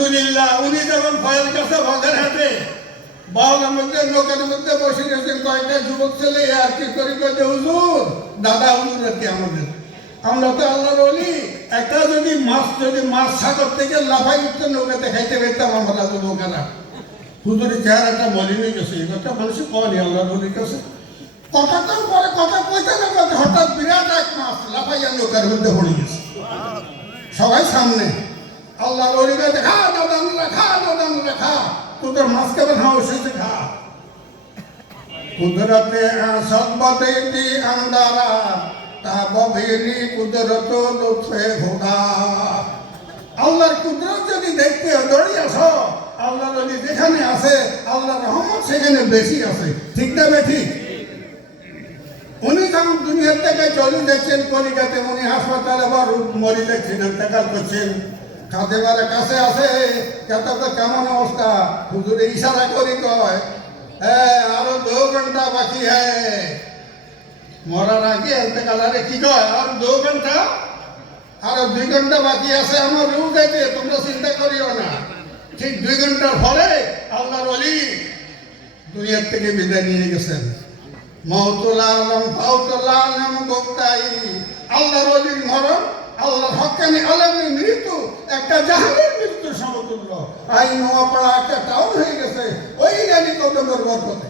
আলহামদুলিল্লাহ, উনি যখন ভয়ের কাছে ভগের হাতে বাউলের মধ্যে লোকের মধ্যে বসে গেছেন, কয়েকটা যুবক ছেলে আর কি করি কইতে হুজুর, দাদা হুজুর কি আমাদের? আমরা তো আল্লাহ বলি একটা যদি মাছ যদি মাছ সাগর থেকে লাফাই উঠতে, নৌকাতে খাইতে পেতাম আমরা যুবকেরা হুজুরের চেহারাটা মলিনে গেছে, এই কথা মানুষের কয়নি আল্লাহ বলির কাছে? কথাটার পরে কথা কইতে না হঠাৎ বিরাট এক মাছ লাফাইয়া নৌকার মধ্যে পড়ে গেছে। সবাই সামনে। আল্লাহ রলিবে খা দাদানুরা খা দাদানুরা খা তোদের মাছ কেমন হাউস হয়েছে খা কুদরতে সদবতে দি আন্দারা তা বভিনি কুদরত লুৎফে খোদা আল্লাহর কুদরত যদি দেখতে দৌড়ি আসো আল্লাহ যদি যেখানে আছে, আল্লাহর রহমত সেখানে বেশি আছে। ঠিক না বেঠিক উনি যখন দুনিয়ার থেকে চলে যাচ্ছেন কলিকাতে উনি হাসপাতালে আবার মরে যাচ্ছেন ইন্তেকাল করছেন। খাদেবারে কাছে আছে কত তো কেমন অবস্থা? হুজুরে ইশারা করি কয় হ্যাঁ আরও দু ঘণ্টা বাকি হ্যাঁ মরার আগে এতে কালারে কি কয়, আর দু ঘণ্টা? আরও দুই ঘণ্টা বাকি আছে, আমার রু যাইতে তোমরা চিন্তা করিও না। ঠিক দুই ঘণ্টার পরে আল্লাহর অলি দুনিয়ার থেকে বিদায় নিয়ে গেছেন। মহতুল আলম ফাউতুল আলম গোপ্তাই আল্লাহর অলির মরণ আল্লাহর হকানি আলমের মৃত্যু, একটা জাহানের মৃত্যুর সমতুল্য। আইন নোয়াপাড়া একটা টাউন হয়ে গেছে, ওই রানী কদমের বরকতে।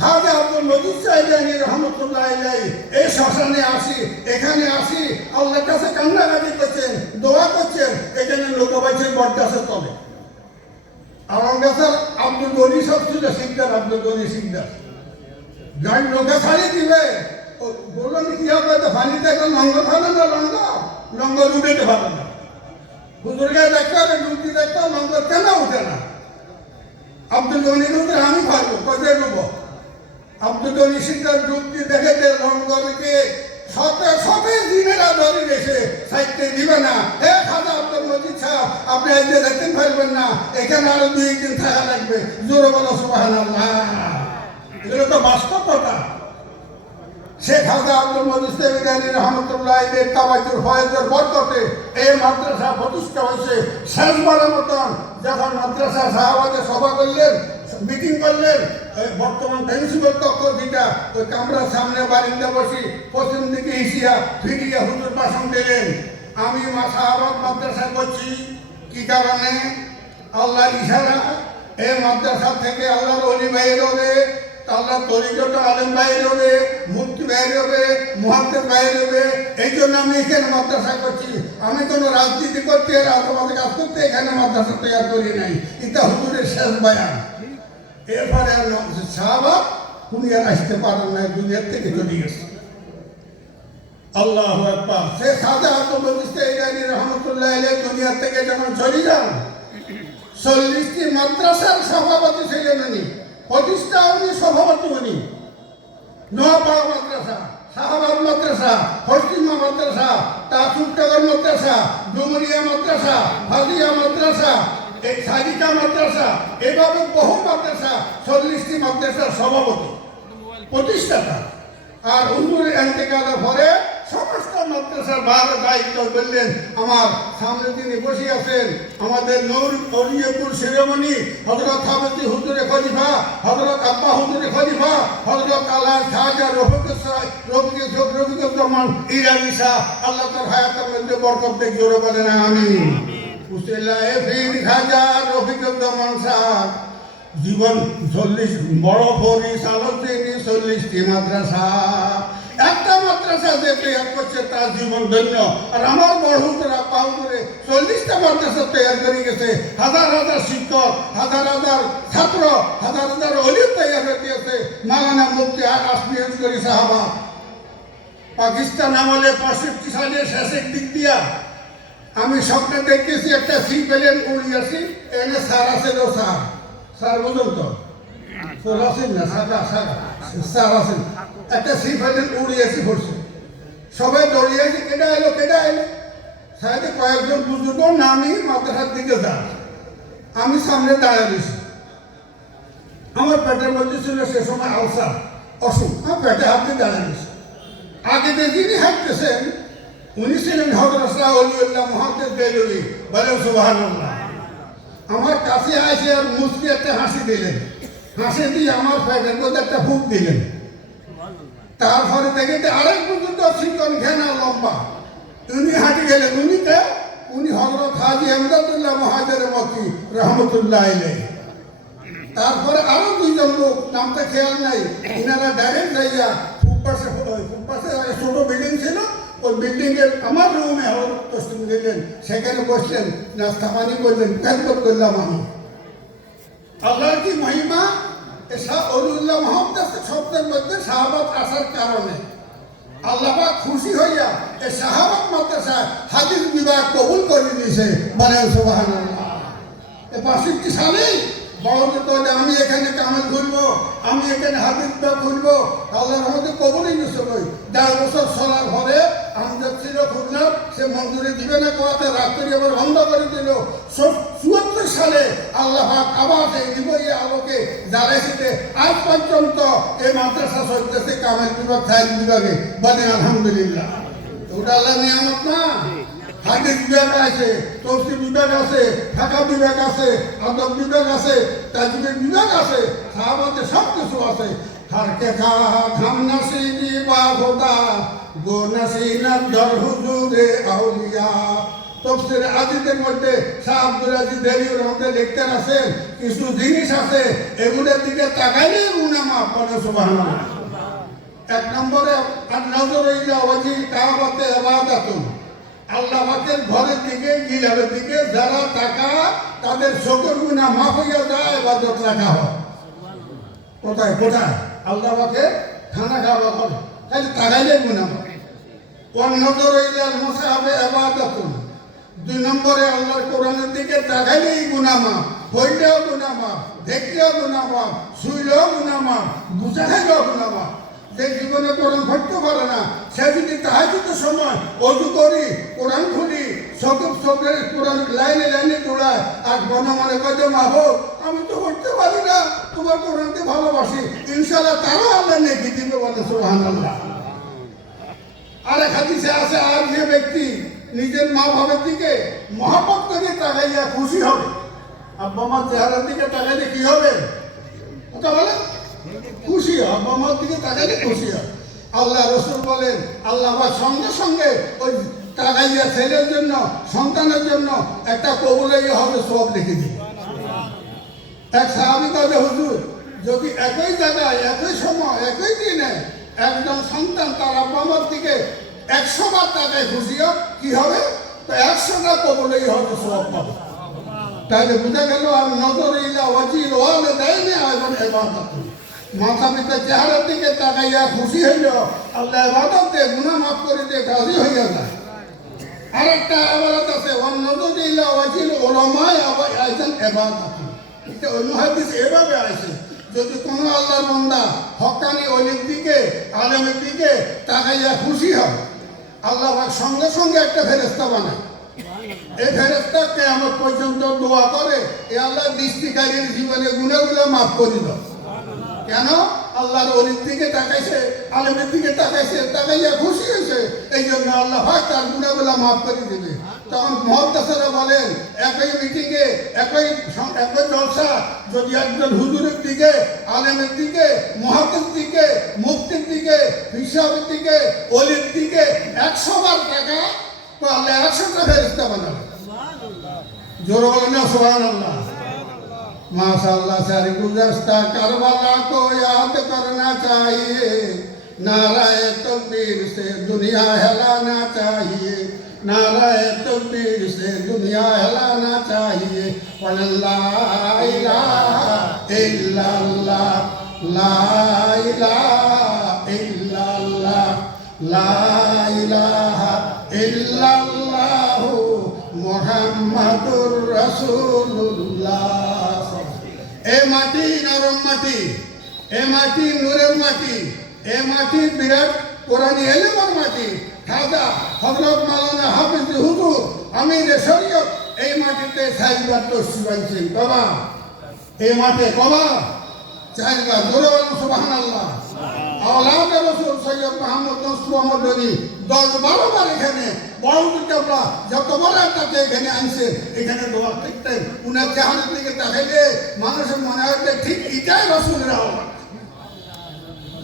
খাজা আব্দুল মজিদ সাহেবানি রহমতুল্লাহ আলাই এই শ্মশানে আসি, এখানে আসি, আল্লাহর কাছে কান্নাকাটি করছেন, দোয়া করছেন, এখানে লোক পাইছেন বটগাছের তলে আলমগাছের আব্দুল গনি সব ছিল, সিকদার আব্দুল গনি সিকদার। গাড়ি লোকে ছাড়িয়ে দিবে ও কি হবে তো পানিতে এখন লঙ্গ ফেলে না লঙ্গ লঙ্গ ডুবেতে পারে না। হুজুরকে দেখতে হবে ডুবতি দেখতে হবে, কেন উঠে না? আব্দুল গনি উঠে আমি পারব কবে ডুবো আব্দুল গনি সিকদার ডুবতি দেখেছে লঙ্গরকে শতে শতে দিনেরা ধরে গেছে সাইডে দিবে না। হে খাজা আব্দুল মজিদ সাহেব আপনি আজকে দেখতে পারবেন না এখানে আরও দুই দিন থাকা লাগবে। জোরে বলো এগুলো তো বাস্তব কথা শেখ হাজা আব্দুল মজিদ সেবিগানি রহমতুল্লাহ তাবাজুর ফয়েজের বরকতে এই মাদ্রাসা প্রতিষ্ঠা হয়েছে শেষবারের মতন। যখন মাদ্রাসা সাহাবাদের সভা করলেন, মিটিং করলেন বর্তমান প্রিন্সিপাল কক্ষ যেটা, ওই কামরার সামনে বারিন্দা বসি পশ্চিম দিকে এসিয়া ফিরিয়া হুজুর ভাষণ দিলেন। আমি মা সাহাবাদ মাদ্রাসা করছি, কি কারণে? আল্লাহর ইশারা এই মাদ্রাসা থেকে আল্লাহর অলি হবে। আল্লাহ তরিকত আলেম বাইর হবে মুক্তি বাইর হবে মুহাদ্দের বাইর হবে এই জন্য আমি এখানে মাদ্রাসা করছি। আমি কোনো রাজনীতি করতে আতবাদে কাজ করতে এখানে মাদ্রাসা তৈরি করি নাই। এটা হুজুরের শেষ বয়ান। এরপরে আর উনি আর আসতে পারেন না দুনিয়ার থেকে চলে গেছে। আল্লাহ আকবার। সে সাদা আব্দুল ইরানি রহমতুল্লাহ আলাইহি দুনিয়া থেকে যখন চলে যান, চল্লিশটি মাদ্রাসার সভাপতি ছিলেন উনি। প্রতিষ্ঠা উনি সভাপতি উনি নোয়াপাড়া মাদ্রাসা, শাহবাগ মাদ্রাসা, পশ্চিমা মাদ্রাসা তাসুরনগর মাদ্রাসা, ডুমুরিয়া মাদ্রাসা হাজিয়া মাদ্রাসা, এই সাজিকা মাদ্রাসা, এভাবে বহু মাদ্রাসা, চল্লিশটি মাদ্রাসার সভাপতি। প্রতিষ্ঠাতা আর হুজুর এন্তেকালের পরে সমস্ত মাদ্রাসার বার দায়িত্ব বললেন আমার সামনে তিনি বসে আছেন। আমাদের নূর অরিয়পুর শিরোমণি হজরত হাফেজি হুজুরে খলিফা হজরত আব্বা হুজুরে খলিফা হজরত আল্লাহ শাহজাহ রফিক রফিকুর রহমান ইরানি শাহ। আল্লাহ তার হায়াতের মধ্যে বরকত দেখ জোরে বলেন আমি উসিল্লাহ ফির খাজা রহমান জীবন চল্লিশ, বড় ফরি সালতিনি চল্লিশটি মাদ্রাসা। একটা মাদ্রাসা যে তৈরি করছে তার জীবন ধন্য। আর আমার বড়হুতরা পাও করে চল্লিশটা মাদ্রাসা তৈরি করে গেছে। হাজার হাজার শিক্ষক, হাজার হাজার ছাত্র, হাজার হাজার অলিও তৈরি দিয়েছে। মালানা মুক্তি করি সাহাবা। পাকিস্তান আমলে পঁয়ষট্টি সালের শেষের দিক দিয়া আমি স্বপ্নে দেখতেছি একটা সি প্লেন উড়িয়েছি এনে সার আছে তো সার স্যার বুঝুন তো। আছেন না? সাদা সাদা স্যার আছেন একটা সি ফাইলেন উড়িয়েছি পড়ছে। সবাই দৌড়িয়েছে কেটে এলো কেটে এলো? সাথে কয়েকজন বুজুর্গ নামি মাদ্রাসার দিকে যান। আমি সামনে দাঁড়িয়ে দিয়েছি আমার পেটের মধ্যে ছিল সে সময় আলসার, অসুখ। আমার পেটে হাত দিয়ে দাঁড়িয়ে দিয়েছি আগে যে যিনি হাঁটতেছেন, উনি ছিলেন হজরত শাহ অলিউল্লাহ মহাদেব বেলুরি বলেন সুবাহ আমার কাছে আসে আর মুসকে একটা হাসি দিলেন। হাসি দিয়ে আমার পেটের মধ্যে একটা ফুক দিলেন। তারপরে দেখে আরেক পর্যন্ত শিকন ঘেনা লম্বা। উনি হাঁটি গেলেন উনি কে উনি হজরত হাজি আহমদুল্লাহ মহাজের মকি রহমতুল্লাহ আলাই তারপরে আরও দুইজন লোক নামটা খেয়াল নাই এনারা ডাইরেক্ট যাইয়া ফুটপাশে ফুটপাশে ছোট বিল্ডিং ছিল, ওই বিল্ডিং এর আমার রুমে হজরত তসলিম দিলেন সেখানে বসলেন, নাস্তা পানি করলেন প্যান্ট করলাম আমি। আল্লাহর কি মহিমা? এসা অলিউল্লাহ মোহাম্মদ শব্দের মধ্যে সাহাবাত আসার কারণে। আল্লাহ খুশি হইয়া এই সাহাবাত মাদ্রাসা হাদিস বিভাগ কবুল করে দিয়েছে মানে সুবাহ এ বাষট্টি সালেই আমি এখানে কামেল খুলবো আমি এখানে বিভাগ খুলবো আল্লাহর রহমতে কবুলই নিশ্চয় করি দেড় বছর চলার পরে আমাদের ছিল খুললাম সে মঞ্জুরি দিবে না কোয়াতে রাত করে আবার বন্ধ করে দিল। চুয়াত্তর সালে আল্লাহ আবার সেই নিবইয়ে আলোকে জ্বালাইছিতে আজ পর্যন্ত এই মাদ্রাসা চলতেছে কামেল বিভাগ সাইন বিভাগে। বলে আলহামদুলিল্লাহ। ওটা আল্লাহ নিয়ামত না? হাদিস বিভাগ আছে তফসিল বিভাগ আছে ঢাকা বিভাগ আছে আদব বিভাগ আছে, তাজিবের বিভাগ আছে, সাহাবাদের সব কিছু আছে। হারকে খা বা হোতা গো নাসিনা হুজুরে আউলিয়া। তফসির আজিদের মধ্যে শাহ আব্দুল আজিজ কিছু জিনিস আছে, এগুলোর দিকে তাকাইলে গুণে মাফ সুবাহ এক নম্বরে আর নজর ইলা ওয়াজি কাবাতে আবাদাতুন। আল্লাহ পাকের ঘরের দিকে গিলাবের দিকে যারা টাকা তাদের চোখের গুনাহ মাফ হইয়া যায় ইবাদত রাখা হয়। কোথায়? কোথায়? আল্লাহ পাকের খানা খাওয়া করে। খালি তাকাইলে গুনাহ হয়। অন্যতর ইলাল মুসাহাবে ইবাদাতুন দুই নম্বরে আল্লাহর কোরআনের দিকে তাকাইলেই গুনামা হইলেও গুনামা দেখলেও গুনামা শুইলেও গুনামা বুঝা খাইলেও গুনামা যে জীবনে কোরআন পড়তে পারে না, সে যদি তাহাজিত সময় অজু করি, কোরআন খুলি সকল সকলের কোরআন লাইনে লাইনে দৌড়ায়, আর মনে মনে করে যে মা হোক আমি তো করতে পারি না, তোমার কোরআনকে ভালোবাসি। ইনশাল্লাহ তারা আল্লাহ নেকি দিবে বলে সুহান আল্লাহ আরেক হাদিসে আছে, আর যে ব্যক্তি নিজের মা বাবার দিকে মহাপত করে তাকাইয়া খুশি হবে আব্বা মার চেহারার দিকে তাকাইলে কি হবে? কথা বলে? খুশি হয় আব্বা দিকে তাকাইলে খুশি হয় আল্লাহ রসুল বলেন, আল্লাহ আবার সঙ্গে সঙ্গে ওই তাকাইয়া ছেলের জন্য, সন্তানের জন্য একটা কবুলে হবে, সব লিখে দিবে। এক সাহাবি কাজে হুজুর, যদি একই জায়গায়, একই সময়, একই দিনে একজন সন্তান তার আব্বা দিকে একশো বার টাকায় খুশি হোক কি হবে? তো একশোটা কবলেই হবে, সব পাবে। তাহলে বুঝা গেল, আর নজর ইলা ওয়াজিল ওয়ালে দেয়নি আয়োজন এবাদত মাথা পিতা চেহারার দিকে তাকাইয়া খুশি হইল। আল্লাহ এবাদত দিয়ে গুণা মাফ করে দিয়ে রাজি হইয়া যায়। আরেকটা আবারত আছে ওয়ান নজর ওয়াজিল ওলামায় আবার আয়োজন এবাদত এটা অন্য হাদিস এভাবে আছে যদি কোনো আল্লাহর বান্দা হকানি অলির দিকে, আলেমের দিকে তাকাইয়া খুশি হয়, আল্লাহ সঙ্গে সঙ্গে একটা ফেরেস্তা বানায়। এই ফেরেস্তা কেয়ামত পর্যন্ত দোয়া করে, এ আল্লাহ দৃষ্টিকারীর জীবনে গুণাগুলো মাফ করিল কেন? আল্লাহর অলির দিকে তাকাইছে, আলেমের দিকে তাকাইছে, তাকাইয়া খুশি হয়েছে। এই জন্য আল্লাহ তার গুণাগুলো মাফ করে দিবে। তখন মহদ্দাসেরা বলেন, একই মিটিংয়ে একই একই জলসা, যদি একজন হুজুরের দিকে, আলেমের দিকে মহাতের দিকে মুক্তির দিকে, হিসাবের দিকে অলির দিকে একশো বার টাকা তো আল্লাহ একশোটা ফেরিস্তা বানাবে। জোরে বলেন না সোহান আল্লাহ माशाल्लाह सारी गुजश्ता करबला को याद करना चाहिए नाराय तकबीर से दुनिया हिलाना चाहिए नाराय तकबीर से दुनिया हिलाना चाहिए वल्ला इलाहा इल्लल्लाह ला इलाहा इल्लल्लाह ला इलाहा इल्लल्लाह মুহাম্মাদুর রাসূলুল্লাহ এ মাটি নরম মাটি? এ মাটি নূরের মাটি। এ মাটি বিরাট কোরআন এলেমার মাটি। খাজা হজরত মালানা হাফিজ হুজুর আমির শরীয়ত, এই মাটিতে সাইবার তো শিবাইছেন বাবা এই মাঠে কবা? চাইবা জোরে সুবাহ সুবহানাল্লাহ। আওলাদ রসুল সৈয়দ মাহমুদ নসরু দশ বারো এখানে এখানে আনছে এখানে দোয়া দেখতেন উনার চেহারার দিকে তাকাইলে মানুষের মনে হয় ঠিক এটাই রসুলের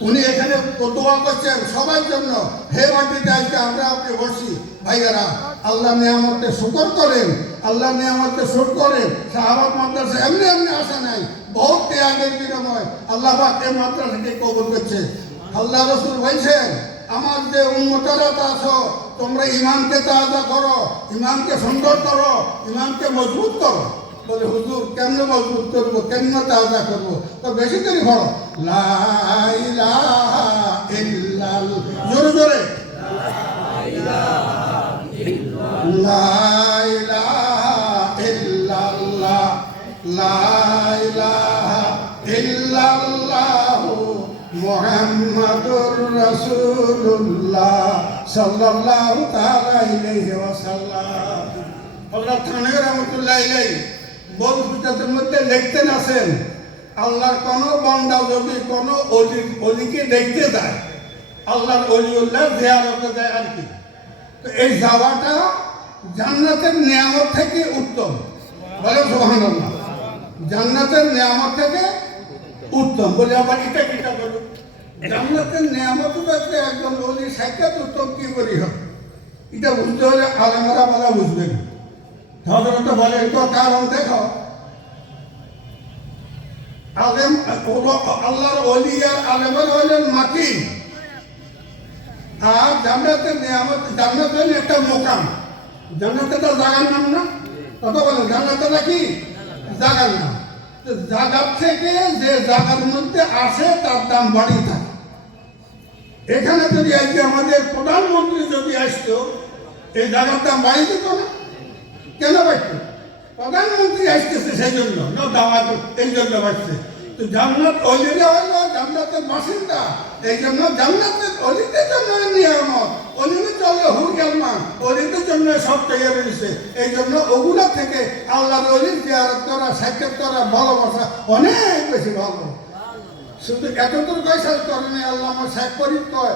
উনি এখানে দোয়া করছেন সবার জন্য। হে মাটিতে আজকে আমরা আপনি বসি। ভাইয়ারা আল্লাহ নিয়ামতে শুকর করেন আল্লাহ নিয়ামতে শুট করেন। সাহাবাদ মাদ্রাসা এমনি এমনি আসা নাই। বহুত ত্যাগের বিনিময় আল্লাহ পাক মাদ্রাসাকে করছে। আল্লাহ রসুল বলছেন, আমার যে উন্মতরা আছো, তোমরা ইমানকে তাজা করো ইমানকে সুন্দর করো ইমানকে মজবুত করো। বলে, হুজুর, কেমনে মজবুত করব? কেমনে তাজা করব? তো বেশি করে ইল্লাল। জোরে জোরে। ইল্লাল্লাহু। মুহাম্মাদুর রাসূলুল্লাহ সাল্লাল্লাহু তাআলা আলাইহি ওয়াসাল্লাম। হযরত থানভী রাহমাতুল্লাহ আলাইহি বলপুটাতের মধ্যে লিখতেন আছেন, আল্লাহর কোন বান্দা যদি কোন অলি, অলিকে দেখতে যায়, আল্লাহর অলিউল্লাহ জিয়ারতে যায় আর কি। তো এই যাওয়াটা জান্নাতের নিয়ামত থেকে উত্তম। বলে সুবহানাল্লাহ। জান্নাতের নিয়ামত থেকে উত্তম। বলে, আবার এটা কিটা বলো জান্নাতের নিয়ামত থাকলে একদম বলি সাক্ষাৎ উত্তম কি করি হবে এটা বুঝতে হলে আলেমরা বলা হজরত বলে তো কারণ দেখো? আলেম আল্লাহর অলি আর আলেমের হলেন মাটি। আর জান্নাতের নিয়ামত, জান্নাত হলেন একটা মোকাম। জান্নাতে তো জাগার নাম না? কত বলেন জান্নাতটা কি জাগার নাম। জাগার থেকে যে জাগার মধ্যে আসে, তার দাম বাড়িয়ে থাকে। এখানে যদি আজকে আমাদের প্রধানমন্ত্রী যদি আসতো, এই জায়গার দাম বাড়িয়ে দিত না। কেন বাড়তো? প্রধানমন্ত্রী আসতেছে সেই জন্য দামাত এই জন্য বাড়ছে। তো জান্নাত অলিরা হলো জান্নাতের বাসিন্দা, এই জন্য জান্নাতের অলিদের জন্য নিয়ামত। অলিদের জন্য হুরগালমান অলিদের জন্য সব তৈরি রয়েছে। এই জন্য ওগুলা থেকে আল্লাহর অলির জিয়ারত করা সাক্ষাৎ করা, ভালোবাসা অনেক বেশি ভালো। শুধু এতদূর পয়সা করেনি আল্লাহ শেখ করি কয়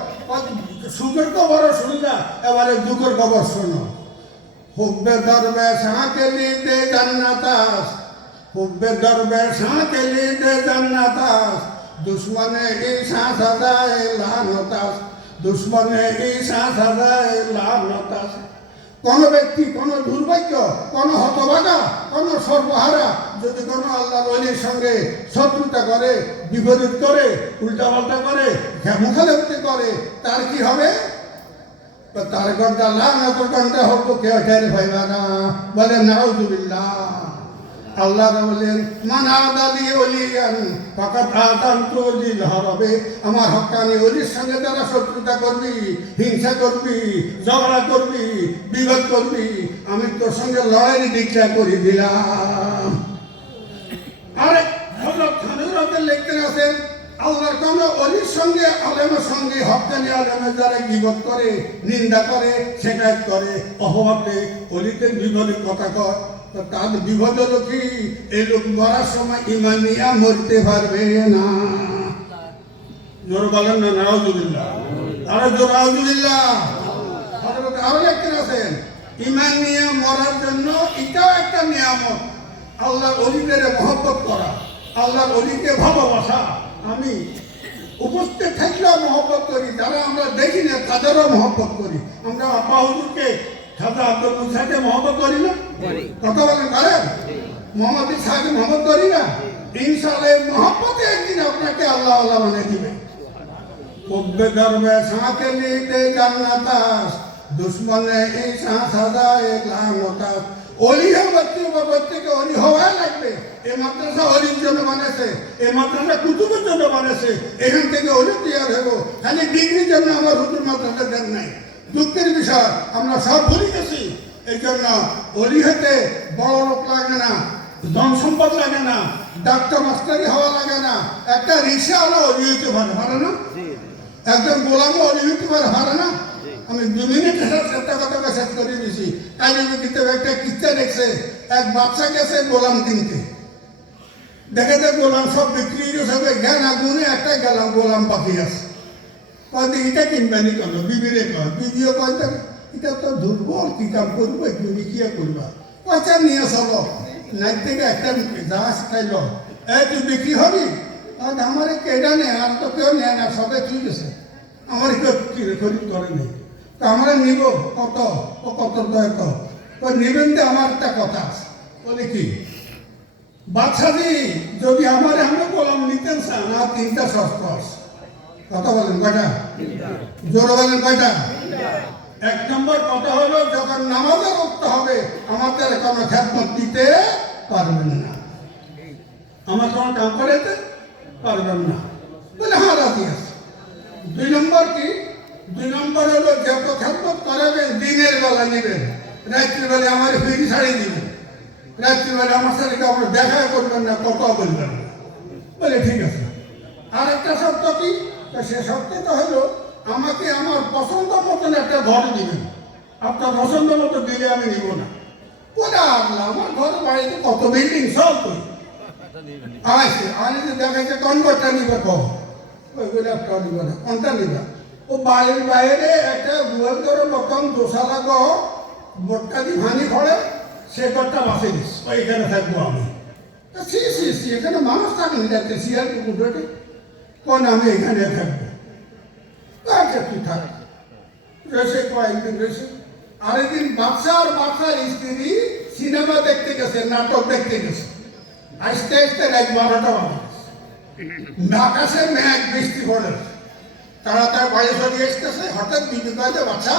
সুখের খবর শুনলা এবারে দুঃখের খবর শোনো। হুব্বে দরবে সাঁকে লিতে জান্নাতাস হুব্বে দরবে সাঁকে লিতে জান্নাতাস দুশ্মনে ঈশা সাজায় লানতাস দুশ্মনে ঈশা সাজায় লানতাস কোন ব্যক্তি, কোন দুর্ভাগ্য, কোন হতভাগা, কোন সর্বহারা যদি কোন আল্লাহ অলির সঙ্গে শত্রুতা করে, বিপরীত করে, উল্টাপাল্টা করে মুখালেপ্তি করে, তার কি হবে? তার ঘণ্টা লাগাত ঘণ্টা হব, কেউ টের পাইবা না। বলে, নাউজুবিল্লাহ। আল্লাহ বলেন মানাদালি অলিয়ান, ফাকাত আদান তুজিল হরবে আমার হক্কানি অলির সঙ্গে যারা শত্রুতা করবি, হিংসা করবি, ঝগড়া করবি, বিবাদ করবি, আমি তোর সঙ্গে লড়াই ডিক্লেয়ার করে দিলাম। আরে, হজরত খানুরাতে লিখতে আছেন। আল্লাহর কোন অলির সঙ্গে, আলেমের সঙ্গে, হকানি আলেমের যারা বিপদ করে, নিন্দা করে শেখায়ত করে। অপবাদ দেয় অলিতে বিপদের কথা কয়। তো বিপদ হলো কি এই লোক মরার সময় ইমানিয়া মরতে পারবে না। জোর বলেন না, নাউজুবিল্লাহ। আরে জোর, নাউজুবিল্লাহ। আরও লিখতে আছেন, ইমান নিয়ে মরার জন্য এটাও একটা নিয়ামত। আল্লাহর অলিদের মহব্বত করা, আল্লাহর অলিকে ভালোবাসা। আমি উপস্থিত থাকলেও মহব্বত করি, যারা আমরা দেখি না, তাদেরও মহব্বত করি। আমরা আব্বা হুজুরকে খাজা আব্দুল মুসাকে মহব্বত করি না? কথা বলেন করেন মোহাম্মদ ইসাহাকে মহব্বত করি না? ইনশাআল্লাহ মহব্বতে একদিন আপনাকে আল্লাহ আল্লাহ মানে দিবে। কুব্বে দরবে সাঁকে নিতে জান্নাতাস দুশ্মনে ঈশা সাজায় লানতাস অলি হচ্ছে বাচ্চাকে অলি হওয়াই লাগবে। এই মাদ্রাসা অলির জন্য বানাইছে এই মাদ্রাসা কুতুবের জন্য বানাইছে এখান থেকে অলি তৈরি হব খালি ডিগ্রির জন্য আমার হুজুর মাদ্রাসা দেন নাই। দুঃখের বিষয় আমরা সব ভুলে গেছি। এই জন্য অলি হতে বড় লোক লাগে না ধন সম্পদ লাগে না ডাক্তার মাস্টারি হওয়া লাগে না। একটা রিক্সা হলো অলি হইতে পারে পারে না? একজন গোলামও অলি হইতে পারে পারে না? আমি দু মিনিট একটা কথা শেষ করে দিয়েছি। কালী বিকিতে একটা কিস্তা দেখছে এক বাচ্চা গেছে গোলাম কিনতে। দেখে যে গোলাম সব বিক্রি হয়ে গেছে আগুনে একটা গেলাম গোলাম বাকি আছে। কয় দিন এটা কিনবানি কেন বিবিরে কয় বিবিও কয় তো এটা তো দুর্বল, কি কাম করব তুমি কি করবা। পয়সা নিয়ে চলো নাই থেকে একটা জাহাজ খাইল এই তুই বিক্রি হবি? আর আমার কেডা নেই আর তো কেউ নেয় না, সবে ঠিক আছে আমার কেউ খরিদ করে নেই। তো আমরা নিব কত? ও কত দয় কত তো নিবেন যে আমার একটা কথা বলে কি? বাচ্চাদি যদি আমার আমরা বললাম নিতেন চান আর তিনটা আছে। কথা বলেন কয়টা? জোর বলেন কয়টা? এক নম্বর কথা হলো, যখন নামাজে রক্ত হবে, আমাদের কোনো খেদমত দিতে পারবেন না। আমার কোনো কাম করাইতে পারবেন না। বলে হ্যাঁ রাজি আছে। দুই নম্বর কি? দুই নম্বর হলো যত খেদমত করাবেন দিনের বেলা নেবেন। রাত্রিবেলা আমার ফিরি ছাড়িয়ে দিবেন। রাত্রিবেলা আমার সাথে কাউকে দেখা করবেন না, কথা বলবেন না। বলে, ঠিক আছে। আর একটা শর্ত কি? তো সে শর্তটা হলো, আমাকে আমার পছন্দ মতন একটা ঘর দিবেন। আপনার পছন্দ মতো দিলে আমি নিব না। ওরা আল্লাহ, আমার ঘর বাড়িতে কত বিল্ডিং সব কই আসে আমি যে দেখাচ্ছে কোন ঘরটা নিবে কম ওইগুলো একটা নিবে না, কোনটা নিবে? ও বাড়ির বাইরে একটা গুয়াল করে মতন দোসালা ঘর বোটটা দিয়ে ভাঙি পড়ে সে ঘরটা বাসে দিস ওইখানে থাকব আমি। সি সি সি, এখানে মানুষ থাকেন যাতে শিয়াল কুকুরটাকে কোন আমি এখানে থাকব? আচ্ছা তুই থাক। রয়েছে কয়েকদিন রয়েছে। আরেকদিন বাচ্চা আর বাচ্চার স্ত্রী সিনেমা দেখতে গেছে, নাটক দেখতে গেছে। আসতে আসতে রাত বারোটা বাজে। আকাশে মেঘ বৃষ্টি পড়ে। তারা তার বাড়ি সরিয়ে আসতেছে, হঠাৎ বিদ্যুৎ কাজে বাচ্চা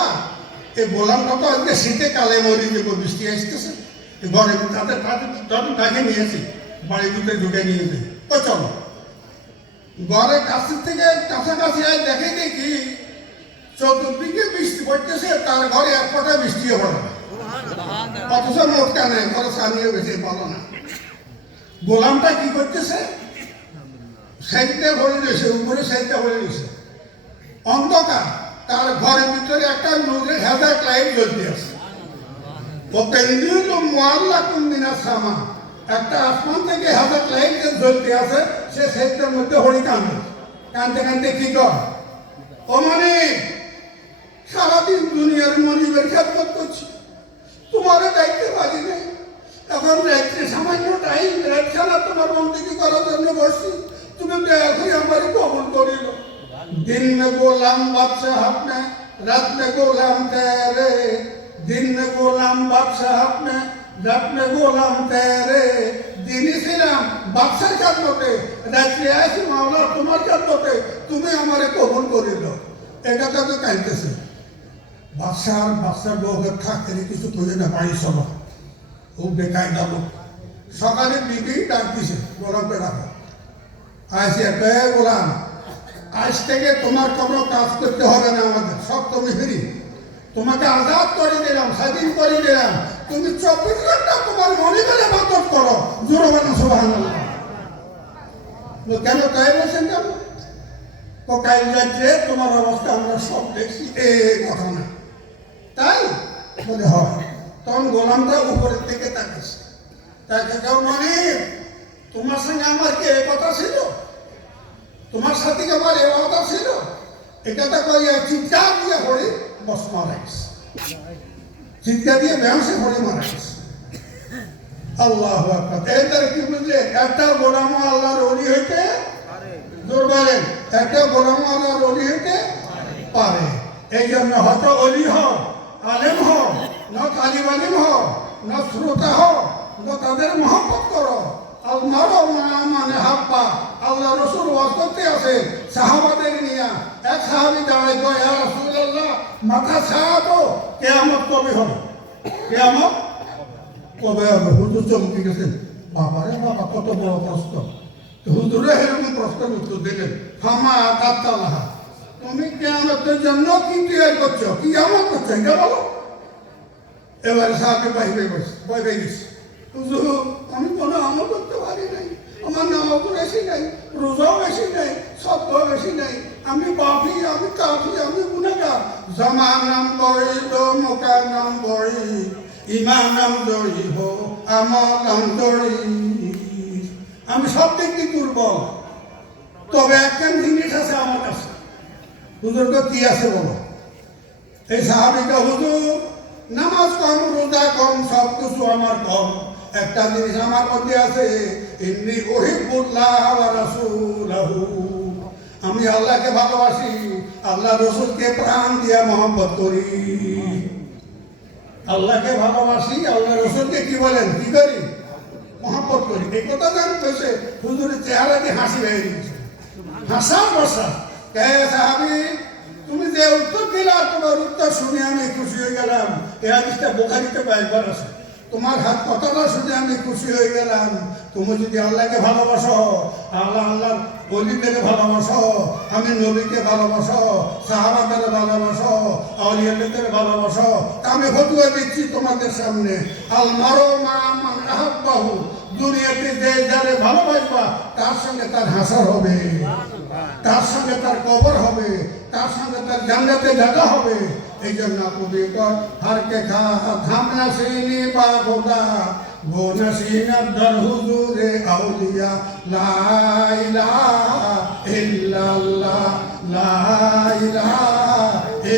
এই বললাম কত আজকে শীতে কালে মরি দেবো বৃষ্টি আসতেছে। ঘরে তাদের তাদের তখন তাকে নিয়েছি বাড়ি ভিতরে ঢুকে নিয়ে যাই। ও চলো। ঘরের কাছে থেকে কাছাকাছি আয় দেখে দেখি চতুর্দিকে বৃষ্টি পড়তেছে, তার ঘরে এক ফোঁটা বৃষ্টিও পড়ে না। অথচ মোটকা নেই ঘরে স্বামীও বেশি ভালো না। গোলামটা কি করতেছে? সাইডটা ভরে দিয়েছে, উপরে সাইডটা ভরে দিয়েছে। অন্ধকার, তার ঘরের ভিতরে একটা নূরের হেজার লাইট জ্বলতে আছে। ও পেন্দিল মোয়াল্লা কুন্দিনা সামা। একটা আসমান থেকে হাজার লাইট ধরতে আছে, সে সেটার মধ্যে হরি কান্দে কানতে কানতে কি কর ও মানে সারাদিন দুনিয়ার মনিবের খেদমত করছি। তোমার দায়িত্বে বাজি নেই। এখন রাত্রে সামান্য টাইম রাত তোমার বন্দী করার জন্য বসছি। তুমি দয়া করে আমার কবল করিল। দিন গোলাম বাদশাহ আপনি, রাত মে গোলাম রে? দিন গোলাম বাদশাহ আপনি রাত মে গোলাম তেরে দিনই ছিলাম বাদশার কান্দতে রাত্রে আছি মাওলা তোমার কান্দতে তুমি আমারে কবুল করে দাও এটা তো কাঁদতেছে বাদশাহ বাদশার বউকে থাকতে কিছু করে না বাড়ি সভা ও বেকায় দাম সকালে বিবি ডাক দিছে গোলামকে রাখো আসি বে গোলাম, আজ থেকে তোমার কোনো কাজ করতে হবে না আমাদের। সব তুমি ফিরি। তোমাকে আজাদ করে দিলাম, স্বাধীন করে দিলাম। তুমি চব্বিশ ঘণ্টা তোমার মনে করে। বাদত করো জোরবানা সোহান কেন তাই বলছেন কেন? তো কাল রাজ্যে তোমার অবস্থা আমরা সব দেখছি, এ কথা না। তাই? বলে হয়। তখন গোলামটা উপরের দিকে তাকাচ্ছে তাকে কেউ মানে তোমার সঙ্গে আমার কি এ কথা ছিল? তোমার সাথে আমার এ কথা ছিল? এটা তো চিৎকার দিয়ে পড়ে বস মারাইস চিৎকার দিয়ে বেহসে পড়ে মারাইস আল্লাহ আকবার। এই তার কি বুঝলে? একটা গোলাম আল্লাহর অলি হইতে জোর বলেন একটা গোলাম আল্লাহর অলি হইতে পারে। এই জন্য হয়তো অলি হও, আলেম হও, না তালিম আলিম হও, না শ্রোতা হও, না তাদের মহব্বত করো। মারো মানে হাব্বা। আল্লাহ রসুল ওয়াজ আছে সাহাবাদের নিয়া। এক সাহাবি দাঁড়ায় রাসূলুল্লাহ, মাথা ছাড়াবো কেয়ামত কবে হবে? কেয়ামত কবে হবে? হুজুর চমকে গেছেন বাবারে বাবা, কত বড় প্রশ্ন। তো হুজুরে এরকম প্রশ্নের উত্তর দিলেন হামা কাত্তালাহা তুমি কেয়ামতের জন্য কি তৈরি করছ? কি আমল করছ, এটা বলো। এবারে সাহাকে বাইরে বসে বাইরে গেছে। হুজুর, আমি কোনো আমল করতে পারি নাই নামাজ বেশি নাই, রোজাও বেশি নাই সত্য বেশি নাই। আমি বাফি, আমি কাফি, আমি গুণাগার। জমানাম বড়ি তো মোকা নাম বড়ি ইমানাম দড়ি হো আমালাম দড়ি আমি সব দিক দিয়ে দুর্বল। তবে একটা জিনিস আছে আমার কাছে। হুজুরকে কি আছে বলো? এই সাহাবিকা, হুজুর, নামাজ কম, রোজা কম সব কিছু আমার কম। একটা জিনিস আমার মধ্যে আছে ইন্নি ওহিবুল্লাহ রাসূলাহু। আমি আল্লাহকে ভালোবাসি, আল্লাহ রসুলকে প্রাণ দিয়া মহব্বত করি। আল্লাহকে ভালোবাসি, আল্লাহ রসুলকে কি বলেন? কি করি? মহব্বত করি। এই কথা জানতেছে হুজুরের চেহারা দিয়ে হাসি বেরিয়ে দিয়েছে হাসা বসা। কে সাহাবি? তুমি যে উত্তর দিলা, তোমার উত্তর শুনে আমি খুশি হয়ে গেলাম। এই হাদিসটা বোখারিতে কয়েকবার আছে। তোমার হাত কথাটা শুনে আমি খুশি হয়ে গেলাম? তুমি যদি আল্লাহকে ভালোবাসো আল্লাহ আল্লাহ অলিদেরকে ভালোবাসো আমি নবীকে ভালোবাসো সাহাবাদের ভালোবাসো আউলিয়াদের ভালোবাসো আমি ফতুয়া দিচ্ছি তোমাদের সামনে। আল মারো মা মান আহাব্বাহু দুনিয়াতে যে যারে ভালোবাসবা তার সঙ্গে তার হাসার হবে। তার সঙ্গে তার কবর হবে। তার সঙ্গে তার জান্নাতে জায়গা হবে। এই জন্য কবি কর হার কে খা ধাম নাসিনি বা খোদা গো নাসিনা দর হুজুরে আউলিয়া, লা ইলাহা ইল্লাল্লাহ, লা ইলাহা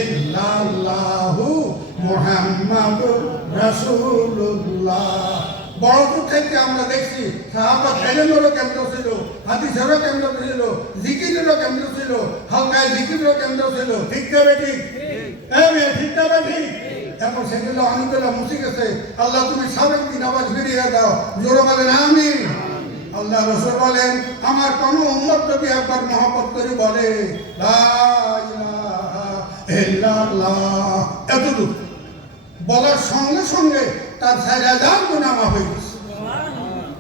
ইল্লাল্লাহু মুহাম্মাদুর রাসূলুল্লাহ। বড় থেকে আমরা দেখছি সাহাবা খেলেনেরও কেন্দ্র ছিল, হাদিসেরও কেন্দ্র ছিল, জিকিরেরও কেন্দ্র ছিল, হালকায় জিকিরেরও কেন্দ্র ছিল ঠিক ঠিক ঠিক যাবে ঠিক এখন সেগুলো অনেকগুলো মুছে গেছে আল্লাহ তুমি সাবেক দিন আবার ফিরিয়ে দাও। জোরে বলেন আমি আল্লাহ রসুল বলেন আমার কোন উম্মত যদি একবার মহব্বত করে বলে এতটুকু। বলার সঙ্গে সঙ্গে তার চার হাজার গুণা মাফ হয়ে গেছে।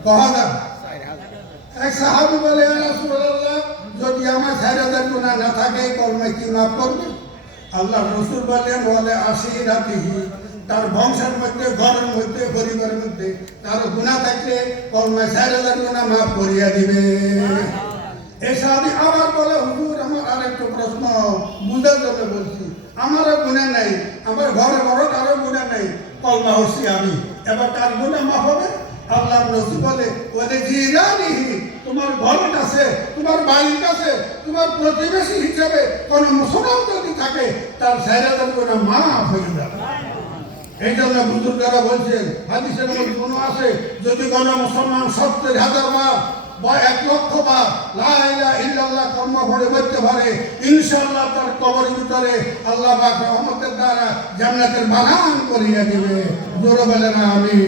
কহাদা এক সাহাবি বলে "ইয়া যদি আমার চার হাজার গুণা না থাকে কর্মে কি মাফ করবে? আল্লাহ রসুল বলেন বলে আসি রাতিহি তার বংশের মধ্যে ঘরের মধ্যে পরিবারের মধ্যে তার গুণা থাকলে কর্মে চার হাজার গুণা মাফ করিয়া দিবে। এই সাহাবি আবার বলে হুজুর আমার আরেকটা প্রশ্ন বুঝার জন্য বলছি। আমারও গুণা নাই আমার ঘরে বড় কারও গুণা নাই কলমা হচ্ছি আমি। এবার তার গুণা মাফ হবে? আল্লাহ নসি বলে ওরে জিরানিহি তোমার ঘরের কাছে তোমার বাড়ির কাছে তোমার প্রতিবেশী হিসেবে কোন মুসলমান যদি থাকে, তার সাইরাদের গুণা মাফ হয়ে যাবে। এই জন্য বুজুর্গরা বলছেন হাদিসের মধ্যে কোনো আছে, যদি কোন মুসলমান সত্তর হাজার বার বা এক লক্ষ বার লা ইলাহা ইল্লাল্লাহ কর্ম করে করতে পারে, ইনশাআল্লাহ তার কবরের ভিতরে আল্লাহ পাক রহমতের দ্বারা জান্নাতের বাগান করিয়া দিবে। না আমি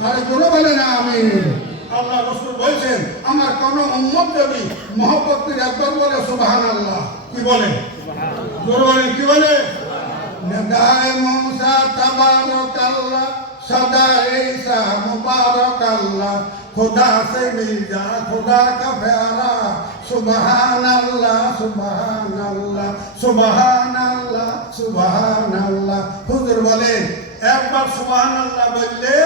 তারা কোনো বলে না আমি আল্লাহ রসুল বলছেন আমার কোন উম্মত যদি মহব্বত একবার বলে সুবাহান আল্লাহ কি বলে বলেন কি বলে ندائے موسیٰ تبارک اللہ صدا عیسیٰ مبارک اللہ خدا سے مل جا خدا کا پیارا سبحان اللہ سبحان اللہ سبحان اللہ سبحان اللہ حضر بولے ایک بار سبحان اللہ بولے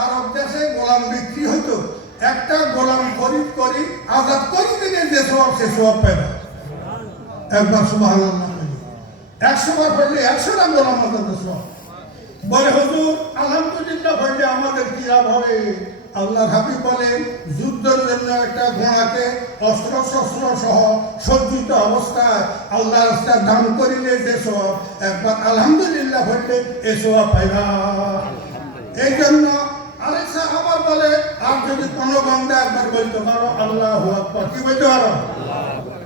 আরব দেশে গোলাম বিক্রি হতো একটা গোলাম খরিদ করি, আজাদ করি দিলে যে সব সে সব পেবে একবার বলি একশো বার পড়লে একশোটা গোলাম আজাদ সব। বলে, হুজুর, আলহামদুলিল্লাহ বললে আমাদের কি লাভ হবে? আল্লাহ হাবিব বলেন যুদ্ধের জন্য একটা ঘোড়াকে অস্ত্র শস্ত্র সহ সজ্জিত অবস্থায় আল্লাহ রাস্তায় দান করিলে যে সব, একবার আলহামদুলিল্লাহ বললে এসব পাইবা। এই জন্য আর যদি কোনো একবার বলতে পারো, আল্লাহ আকবার। কি বলতে পারো?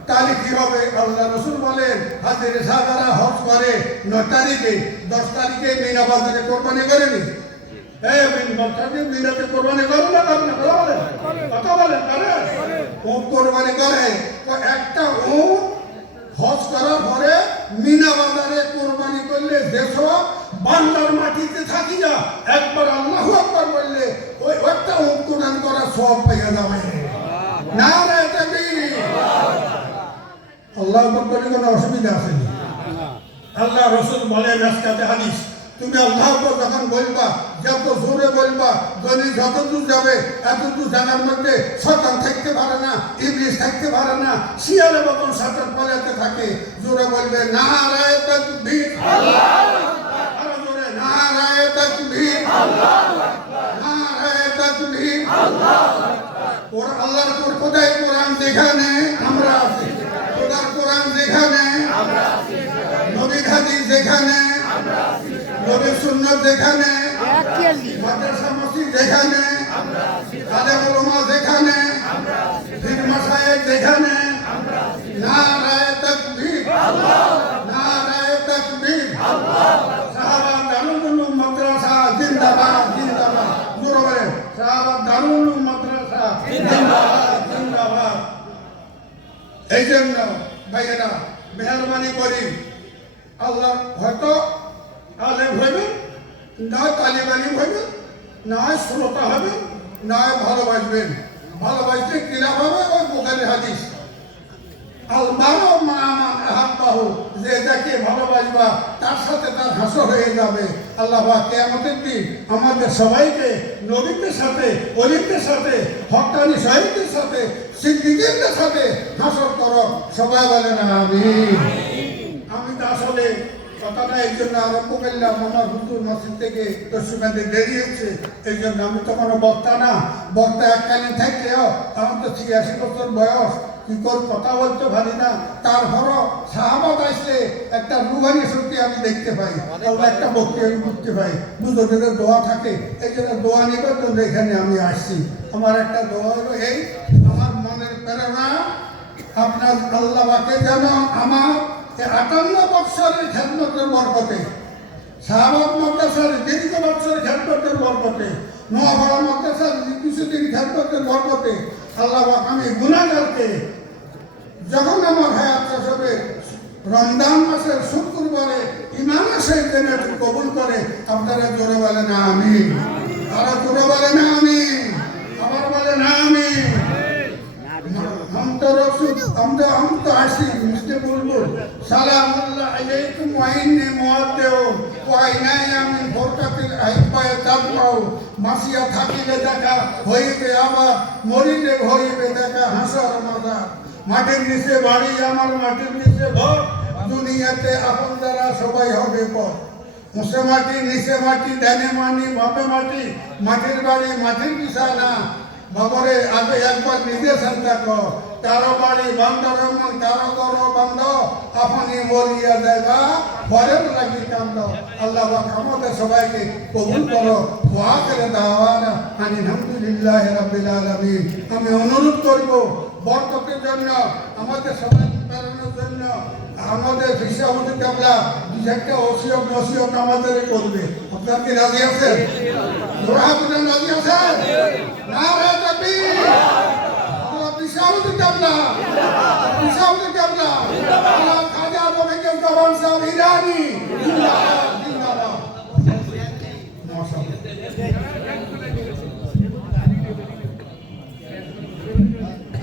তাহলে কি হবে? আল্লাহ রসুল বলেন, হাজির সাহাবারা হজ করে নয় তারিখে, দশ তারিখে মিনা কোরবানি করেনি? মিনাতে কোরবানি করো না করো কথা বলেন। কথা কোরবানি করে। একটা উট হজ করার পরে মিনা বাজারে কোরবানি করলে দেশ বাংলার মাটিতে থাকি না, একবার আল্লাহু আকবার বললে ওই একটা উট কোরবানি করার সব পাইয়া যাবে। না আল্লাহ করে কোনো অসুবিধা আসেনি আল্লাহ রসুল বলেন হাদিস, তুমি আল্লাহ যখন বলবা, যত জোরে বলবা গলি যত দূর যাবে, এত দূর জানার মধ্যে শতান থাকতে পারে না ইংলিশ থাকতে পারে না, শিয়ালের মতন সাঁতার পলাতে থাকে। জোরে বলবে না জোরে না রায় তকবীর। না রায় তকবীর। ওর আল্লাহর কোরআন যেখানে, আমরা আছি। খোদার কোরআন যেখানে আমরা আছি যেখানে, নবীর সুন্নত যেখানে, মাদ্রাসা, মসজিদ যেখানে, আলেম ওলামা যেখানে, পীর মাসায়েক যেখানে, নারায়ে তাকবীর। নারায়ে তাকবীর। সাহাবা দারুল উলুম মাদ্রাসা জিন্দাবাদ জিন্দাবাদ। জোরে সাহাবা দারুল মাদ্রাসা জিন্দাবাদ জিন্দাবাদ। এই জন্য ভাইয়েরা, মেহরবানি করি। আল্লাহ হয়তো আলেম হইবেন না আলিম হইবেন না শ্রোতা হবেন না ভালোবাসবেন ভালোবাসলে কিরা হবে? ওই বোকারি হাদিস। আল মারো মা মান আহাব্বাহু, যে যাকে ভালোবাসবা, তার সাথে তার হাসর হয়ে যাবে। আল্লাহ কিয়ামতের দিন আমাদের সবাইকে, নবীদের সাথে অলিদের সাথে, হকানি শহীদদের সাথে, সিদ্দিকদের সাথে হাসর করো সবাই বলে না আমি আমি তো আসলে কথাটা এই জন্য আরম্ভ করলাম, আমার হুজুর মসজিদ থেকে দেরি হচ্ছে এই জন্য আমি তো কোনো বক্তা না। বক্তা এককালীন থাকলেও আমার তো ছিয়াশি বছর বয়স। কি করে কথা বলতে পারি না তারপরও সাহাবাদ আসলে একটা রুহানি শক্তি আমি দেখতে পাই। একটা ভক্তি আমি বুঝতে পাই। বুঝতে দোয়া থাকে, এই জন্য দোয়া নেবার জন্য এখানে আমি আসছি। আমার একটা দোয়া হলো এই, আমার মনের প্রেরণা, আপনার আল্লাহকে যেন আমার আটান্ন বৎসরের খেদমতের বরকতে শাহবাগ মাদ্রাসার দীর্ঘ বৎসরের খেদমতের বরকতে নোয়াপাড়া মাদ্রাসার কিছুদিন খেদমতের বরকতে, আল্লাহ আমি গুণাগারকে যখন আমার হ্যাঁ, হায়াত হবে রমজান মাসের শুক্রবারে ইমামে সেই কবুল করে আপনারা জোরে বলে না আমি তারা জোরে বলে না আমি আমার বলে না আমি মাসিয়া থাকিলে দেখা হইবে আবার মরিলে হইবে দেখা হাসার মাদা মাটির নিচে বাড়ি, আমার মাটির নিচে ঘর, দুনিয়াতে আপন দ্বারা সবাই হবে পর মুসে মাটি, নিচে মাটি, ডানে মানি বাপে মাটি, মাটির বাড়ি, মাটির বিছানা। বাবরে, আগে একবার নিজে চিন্তা কর, কারও বাড়ি বন্ধ রমন কারও ঘর বন্ধ আপনি মরিয়া দেবা, ঘরের লাগি কান্দ। আল্লাহ আমাদের সবাইকে কবুল করো দোয়া করে দাওয়ানা আলহামদুলিল্লাহ রাব্বিল আলামিন। আমি অনুরোধ করব বর্তকের জন্য, আমাদের সমাজ মেলানোর জন্য, আমাদের ভিসা হতে আমরা দু চারটা অসিয়ম নসিয়ম আমাদের করবে। আপনার কি রাজি আছেন? আপনার রাজি আছেন? না রাজি ভিসা হতে আমরা আমরা খাজা রবিকে জবান সাহেব ইরানি।